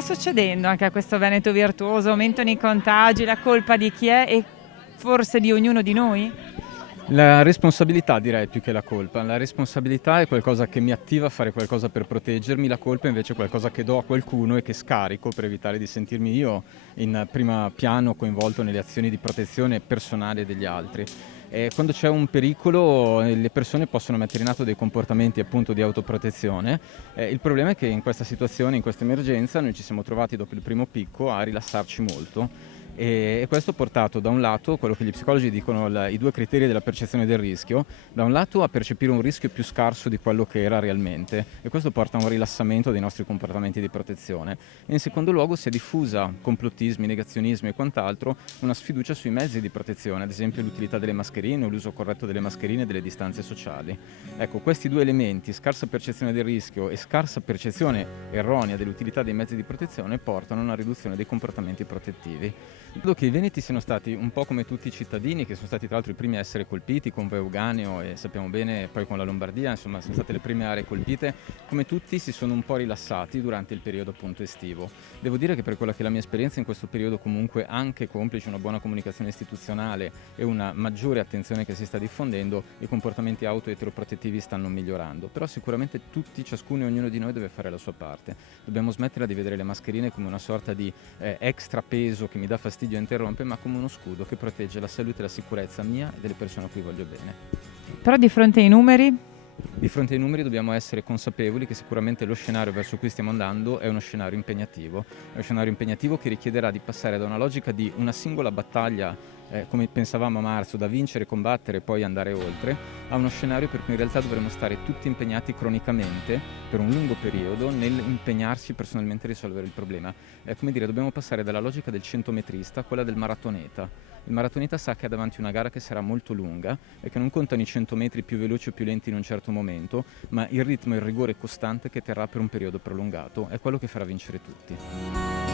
sta succedendo anche a questo Veneto virtuoso? Aumentano i contagi, la colpa di chi è e forse di ognuno di noi? La responsabilità direi più che la colpa. La responsabilità è qualcosa che mi attiva a fare qualcosa per proteggermi, la colpa invece è qualcosa che do a qualcuno e che scarico per evitare di sentirmi io in primo piano coinvolto nelle azioni di protezione personale degli altri. E quando c'è un pericolo le persone possono mettere in atto dei comportamenti appunto di autoprotezione. Il problema è che in questa situazione, in questa emergenza, noi ci siamo trovati dopo il primo picco a rilassarci molto. E questo ha portato da un lato quello che gli psicologi dicono i due criteri della percezione del rischio, da un lato a percepire un rischio più scarso di quello che era realmente, e questo porta a un rilassamento dei nostri comportamenti di protezione. E in secondo luogo si è diffusa complottismi, negazionismi e quant'altro, una sfiducia sui mezzi di protezione, ad esempio l'utilità delle mascherine o l'uso corretto delle mascherine e delle distanze sociali. Ecco, questi due elementi, scarsa percezione del rischio e scarsa percezione erronea dell'utilità dei mezzi di protezione, portano a una riduzione dei comportamenti protettivi. Credo che i veneti siano stati un po' come tutti i cittadini, che sono stati tra l'altro i primi a essere colpiti con Euganeo e sappiamo bene poi con la Lombardia, insomma sono state le prime aree colpite, come tutti si sono un po' rilassati durante il periodo appunto estivo. Devo dire che per quella che è la mia esperienza in questo periodo comunque, anche complice una buona comunicazione istituzionale e una maggiore attenzione che si sta diffondendo, i comportamenti auto-eteroprotettivi stanno migliorando, però sicuramente tutti, ciascuno e ognuno di noi deve fare la sua parte. Dobbiamo smettere di vedere le mascherine come una sorta di extra peso che mi dà fastidio e interrompe, ma come uno scudo che protegge la salute e la sicurezza mia e delle persone a cui voglio bene. Però di fronte ai numeri? Di fronte ai numeri dobbiamo essere consapevoli che sicuramente lo scenario verso cui stiamo andando è uno scenario impegnativo. È uno scenario impegnativo che richiederà di passare da una logica di una singola battaglia, come pensavamo a marzo, da vincere, combattere e poi andare oltre, a uno scenario per cui in realtà dovremo stare tutti impegnati cronicamente per un lungo periodo nell'impegnarsi personalmente a risolvere il problema. Come dire, dobbiamo passare dalla logica del centometrista a quella del maratoneta. Il maratoneta sa che ha davanti una gara che sarà molto lunga e che non contano i 100 metri più veloci o più lenti in un certo momento, ma il ritmo e il rigore costante che terrà per un periodo prolungato. È quello che farà vincere tutti.